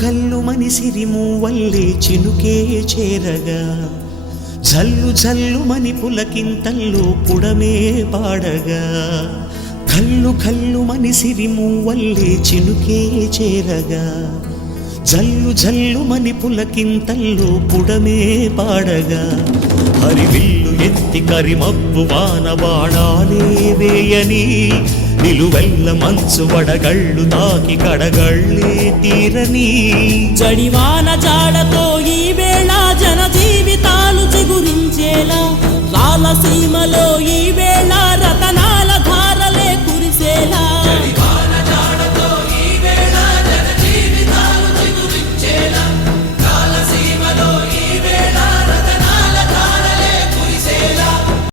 కల్లు మని సిరిమూవల్లే చినుకే చేరగా జల్లు జల్లు మని పులకింతల్లో పుడమే పాడగా కల్లు కల్లు మని సిరిమూవల్లే చినుకే చేరగా జల్లు జల్లు మని పులకింతల్లో పుడమే పాడగా హరివిల్లు ఎత్తి కరిమబ్బు వాన బాణాలే వేయని నిలువెల్ల మంచు వడగళ్ళు తాకి కడగళ్ళే తీరని జడివాన జాడ